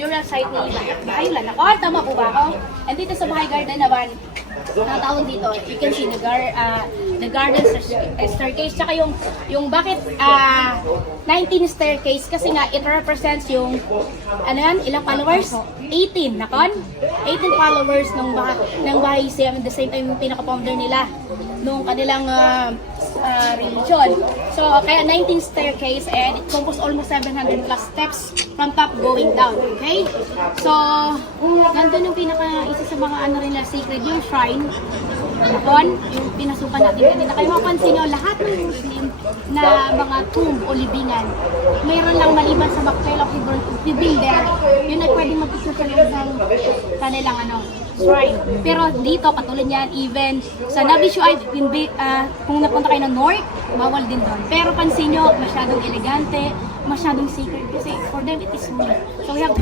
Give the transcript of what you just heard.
burial site ni Bahayulan. Ako, tama po ba ako? And dito sa Bahay Garden naman, tawag dito, you can see the garden staircase, tsaka yung bakit 19 staircase, kasi nga it represents yung, ano yan, ilang followers? 18, nakon? 18 followers ng Bahay Sim, at the same time yung pinaka-founder nila nung kanilang religion. So, kaya 19 staircase, and it composed almost 700 plus steps from top going down, okay? So, nandun yung isa sa mga ano rin na sacred, yung shrine, nakon, yung pinasukan natin kanina. Kaya mapansin nyo, lahat ng Muslim na mga tomb o libingan, mayroon lang maliban sa Makpel of Hebron, you've been there, yun ay pwedeng mag-picture sa ng kanilang shrine. Pero dito, katulad yan, even sa Nabi Shuaib, kung napunta kayo ng north, bawal din doon. Pero pansin nyo, masyadong elegante, masyadong sacred kasi for them it is holy. So we have